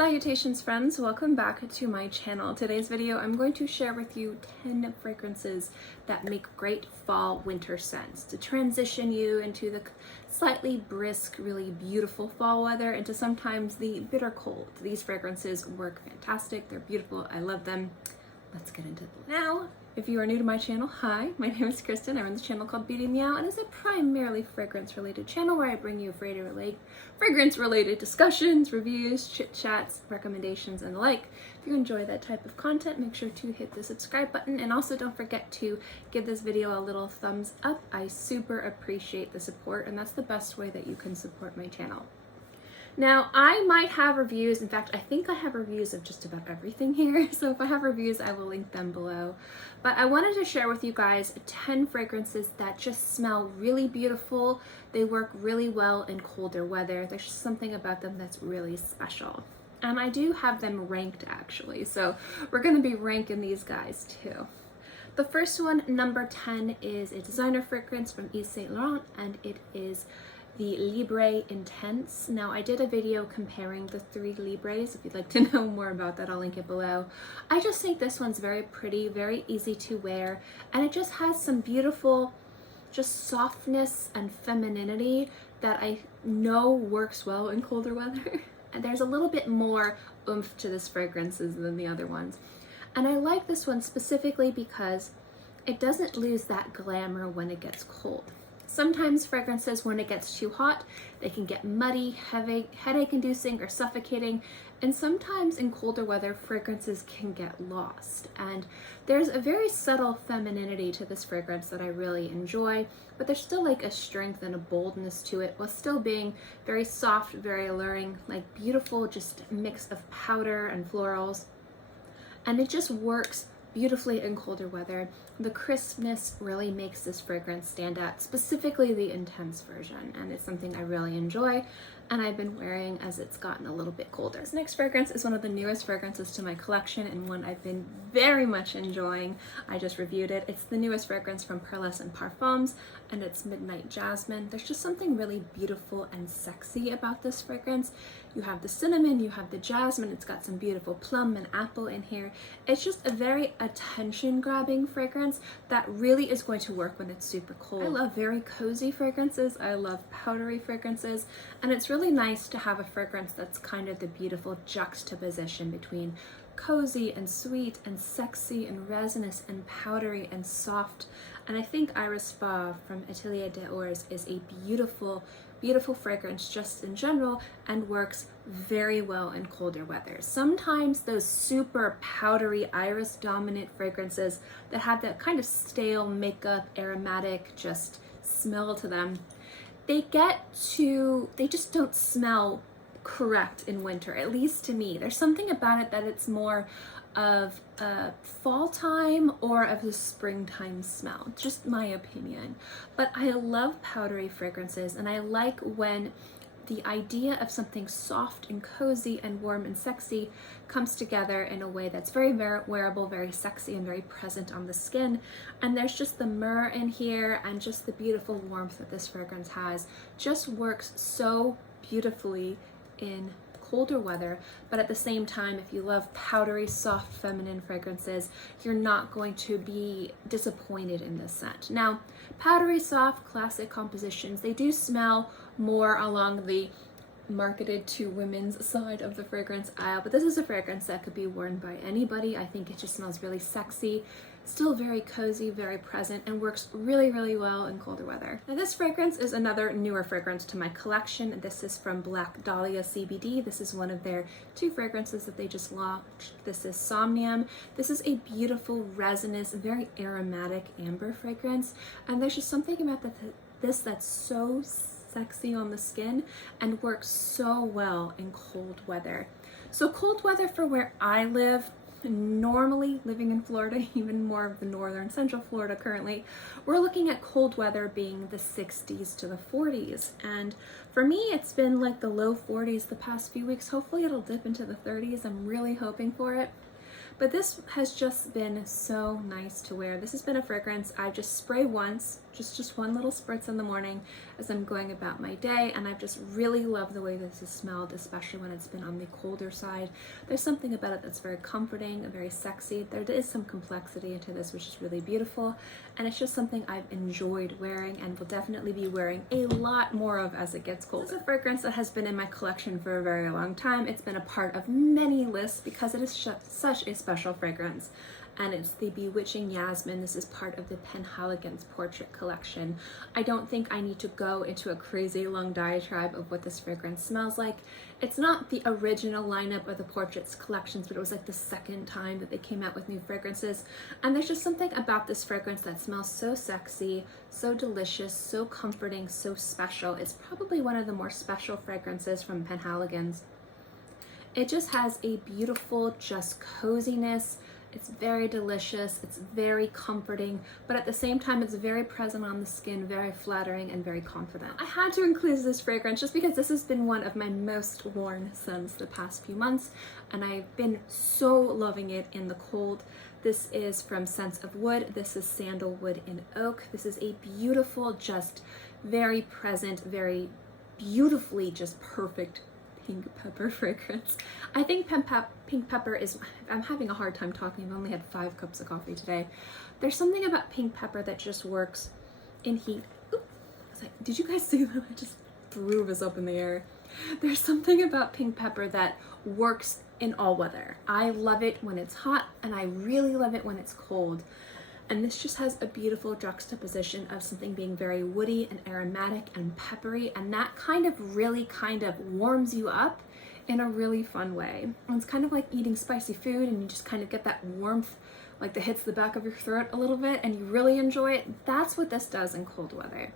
Salutations friends, welcome back to my channel. Today's video I'm going to share with you 10 fragrances that make great fall winter scents to transition you into the slightly brisk, really beautiful fall weather into sometimes the bitter cold. These fragrances work fantastic, they're beautiful, I love them. Let's get into it. Now, if you are new to my channel, hi, my name is Kristin. I run this channel called Beauty Meow, and it's a primarily fragrance-related channel where I bring you fragrance-related discussions, reviews, chit-chats, recommendations, and the like. If you enjoy that type of content, make sure to hit the subscribe button, and also don't forget to give this video a little thumbs up. I super appreciate the support, and that's the best way that you can support my channel. Now, I might have reviews, in fact, I think I have reviews of just about everything here, so if I have reviews, I will link them below. But I wanted to share with you guys 10 fragrances that just smell really beautiful. They work really well in colder weather. There's just something about them that's really special. And I do have them ranked, actually, so we're going to be ranking these guys, too. The first one, number 10, is a designer fragrance from Yves Saint Laurent, and it is the Libre Intense. Now, I did a video comparing the 3 Libres. If you'd like to know more about that, I'll link it below. I just think this one's very pretty, very easy to wear, and it just has some beautiful, just softness and femininity that I know works well in colder weather. And there's a little bit more oomph to this fragrances than the other ones. And I like this one specifically because it doesn't lose that glamour when it gets cold. Sometimes fragrances, when it gets too hot, they can get muddy, headache-inducing, or suffocating, and sometimes in colder weather, fragrances can get lost. And there's a very subtle femininity to this fragrance that I really enjoy, but there's still like a strength and a boldness to it while still being very soft, very alluring, like beautiful, just mix of powder and florals. And it just works beautifully in colder weather. The crispness really makes this fragrance stand out, specifically the intense version, and it's something I really enjoy and I've been wearing as it's gotten a little bit colder. This next fragrance is one of the newest fragrances to my collection and one I've been very much enjoying. I just reviewed it. It's the newest fragrance from Pearlescent and Parfums, and it's Midnight Jasmine. There's just something really beautiful and sexy about this fragrance. You have the cinnamon, you have the jasmine, it's got some beautiful plum and apple in here. It's just a very attention-grabbing fragrance that really is going to work when it's super cold. I love very cozy fragrances, I love powdery fragrances, and it's really nice to have a fragrance that's kind of the beautiful juxtaposition between cozy and sweet and sexy and resinous and powdery and soft. And I think Iris Fauve from Atelier des Ors is a beautiful, beautiful fragrance just in general and works very well in colder weather. Sometimes those super powdery iris dominant fragrances that have that kind of stale makeup aromatic just smell to them, they just don't smell correct in winter, at least to me. There's something about it that it's more of a fall time or of the springtime smell, just my opinion. But I love powdery fragrances, and I like when the idea of something soft and cozy and warm and sexy comes together in a way that's very wearable, very sexy, and very present on the skin. And there's just the myrrh in here, and just the beautiful warmth that this fragrance has just works so beautifully in colder weather. But at the same time, if you love powdery, soft, feminine fragrances, you're not going to be disappointed in this scent. Now, powdery, soft, classic compositions, they do smell more along the marketed to women's side of the fragrance aisle, but this is a fragrance that could be worn by anybody. I think it just smells really sexy, still very cozy, very present, and works really, really well in colder weather. Now, this fragrance is another newer fragrance to my collection. This is from Black Dahlia CBD. This is one of their 2 fragrances that they just launched. This is Somnium. This is a beautiful, resinous, very aromatic amber fragrance, and there's just something about this that's so sexy on the skin and works so well in cold weather. So cold weather for where I live, normally living in Florida, even more of the northern central Florida currently, we're looking at cold weather being the 60s to the 40s. And for me, it's been like the low 40s the past few weeks. Hopefully it'll dip into the 30s. I'm really hoping for it. but this has just been so nice to wear. This has been a fragrance I just spray once, just one little spritz in the morning as I'm going about my day, and I've just really loved the way this has smelled, especially when it's been on the colder side. There's something about it that's very comforting, very sexy. There is some complexity into this, which is really beautiful, and it's just something I've enjoyed wearing and will definitely be wearing a lot more of as it gets colder. This is a fragrance that has been in my collection for a very long time. It's been a part of many lists because it is such a special fragrance, and it's the Bewitching Yasmin. This is part of the Penhaligon's Portrait collection. I don't think I need to go into a crazy long diatribe of what this fragrance smells like. It's not the original lineup of the Portraits collections, but it was like the second time that they came out with new fragrances. And there's just something about this fragrance that smells so sexy, so delicious, so comforting, so special. It's probably one of the more special fragrances from Penhaligon's. It just has a beautiful, just coziness. It's very delicious, it's very comforting, but at the same time it's very present on the skin, very flattering and very confident. I had to include this fragrance just because this has been one of my most worn scents the past few months, and I've been so loving it in the cold. This is from Scents of Wood. This is Sandalwood and Oak. This is a beautiful, just very present, very beautifully just perfect pink pepper fragrance. I think pink pepper is, I'm having a hard time talking. I've only had 5 cups of coffee today. There's something about pink pepper that just works in heat. Oop, I was like, did you guys see that? I just threw this up in the air. There's something about pink pepper that works in all weather. I love it when it's hot, and I really love it when it's cold. And this just has a beautiful juxtaposition of something being very woody and aromatic and peppery, and that really warms you up in a really fun way. And it's kind of like eating spicy food, and you just kind of get that warmth like that hits the back of your throat a little bit, and you really enjoy it. That's what this does in cold weather.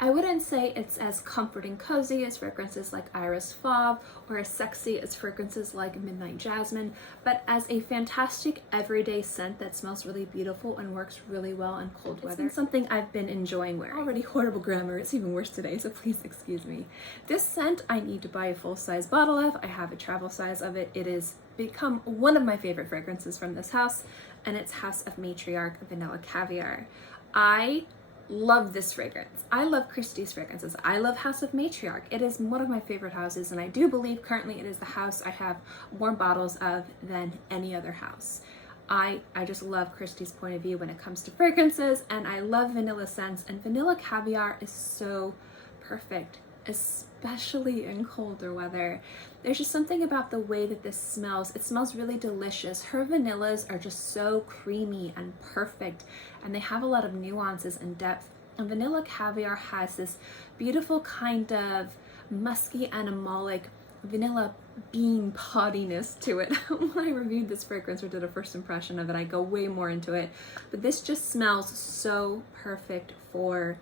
I wouldn't say it's as comforting cozy as fragrances like Iris Fauve or as sexy as fragrances like Midnight Jasmine, but as a fantastic everyday scent that smells really beautiful and works really well in cold weather. It's something I've been enjoying wearing. Already horrible grammar, it's even worse today, so please excuse me. This scent I need to buy a full-size bottle of. I have a travel size of it. It has become one of my favorite fragrances from this house, and it's House of Matriarch Vanilla Caviar. I love this fragrance. I love Christie's fragrances. I love House of Matriarch. It is one of my favorite houses, and I do believe currently it is the house I have more bottles of than any other house. I just love Christie's point of view when it comes to fragrances, and I love vanilla scents, and Vanilla Caviar is so perfect, especially in colder weather. There's just something about the way that this smells. It smells really delicious. Her vanillas are just so creamy and perfect, and they have a lot of nuances and depth. And Vanilla Caviar has this beautiful kind of musky, animalic, vanilla bean pottiness to it. When I reviewed this fragrance or did a first impression of it, I go way more into it. But this just smells so perfect for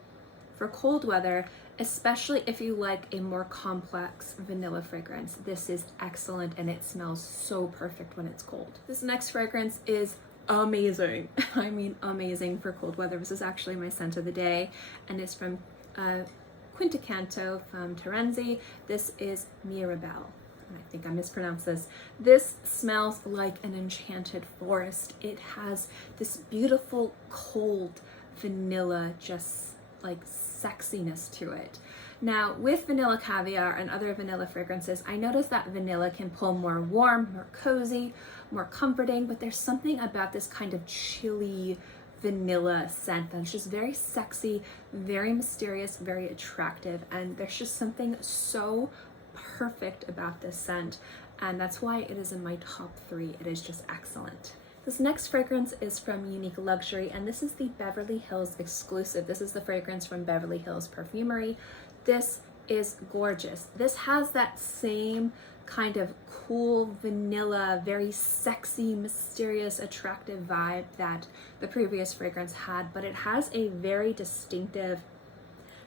cold weather, especially if you like a more complex vanilla fragrance. This is excellent, and it smells so perfect when it's cold. This next fragrance is amazing. I mean amazing for cold weather. This is actually my scent of the day, and it's from Canto from Terenzi. This is Mirabile. I think I mispronounced this. This smells like an enchanted forest. It has this beautiful cold vanilla, just like sexiness to it. Now, with Vanilla Caviar and other vanilla fragrances, I noticed that vanilla can pull more warm, more cozy, more comforting, but there's something about this kind of chilly vanilla scent that's just very sexy, very mysterious, very attractive, and there's just something so perfect about this scent, and that's why it is in my top 3. It is just excellent. This next fragrance is from Unique Luxury, and this is the Beverly Hills exclusive. This is the fragrance from Beverly Hills Perfumery. This is gorgeous. This has that same kind of cool vanilla, very sexy, mysterious, attractive vibe that the previous fragrance had, but it has a very distinctive,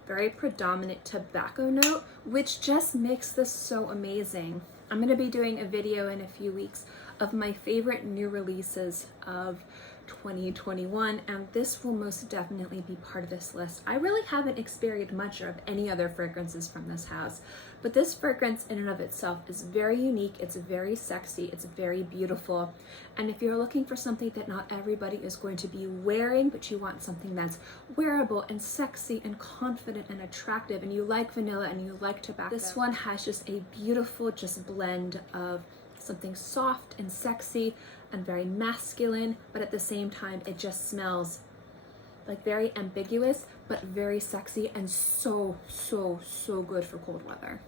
very predominant tobacco note, which just makes this so amazing. I'm going to be doing a video in a few weeks of my favorite new releases of 2021, and this will most definitely be part of this list. I really haven't experienced much of any other fragrances from this house, but this fragrance in and of itself is very unique, it's very sexy, it's very beautiful, and if you're looking for something that not everybody is going to be wearing, but you want something that's wearable and sexy and confident and attractive, and you like vanilla and you like tobacco, this one has just a beautiful blend of something soft and sexy and very masculine, but at the same time it just smells like very ambiguous but very sexy and so good for cold weather.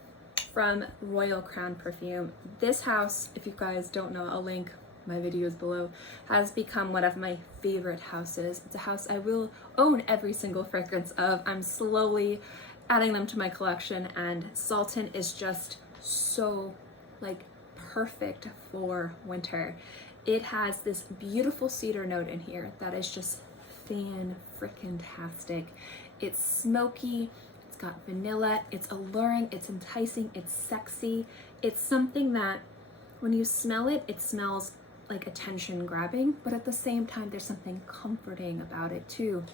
From Royal Crown Perfume, this house, if you guys don't know, I'll link my videos below, has become one of my favorite houses. It's a house I will own every single fragrance of. I'm slowly adding them to my collection, and Sultan is just so like perfect for winter. It has this beautiful cedar note in here that is just fan-frickin-tastic. It's smoky, it's got vanilla, it's alluring, it's enticing, it's sexy. It's something that when you smell it, it smells like attention grabbing, but at the same time there's something comforting about it too.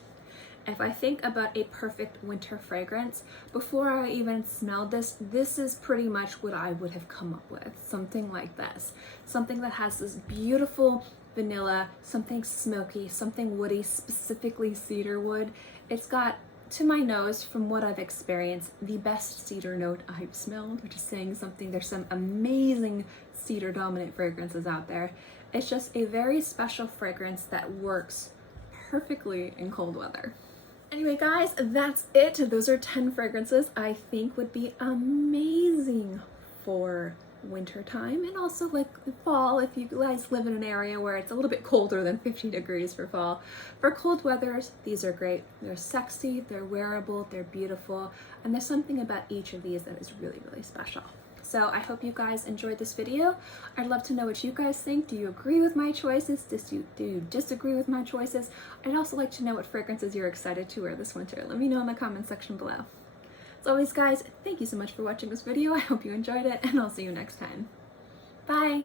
If I think about a perfect winter fragrance, before I even smelled this, this is pretty much what I would have come up with. Something like this. Something that has this beautiful vanilla, something smoky, something woody, specifically cedar wood. It's got, to my nose, from what I've experienced, the best cedar note I've smelled, which is saying something. There's some amazing cedar dominant fragrances out there. It's just a very special fragrance that works perfectly in cold weather. Anyway guys, that's it. Those are 10 fragrances I think would be amazing for winter time, and also like fall if you guys live in an area where it's a little bit colder than 50 degrees for fall. For cold weathers, these are great. They're sexy, they're wearable, they're beautiful, and there's something about each of these that is really special. So I hope you guys enjoyed this video. I'd love to know what you guys think. Do you agree with my choices? Do you disagree with my choices? I'd also like to know what fragrances you're excited to wear this winter. Let me know in the comment section below. As always guys, thank you so much for watching this video. I hope you enjoyed it, and I'll see you next time. Bye!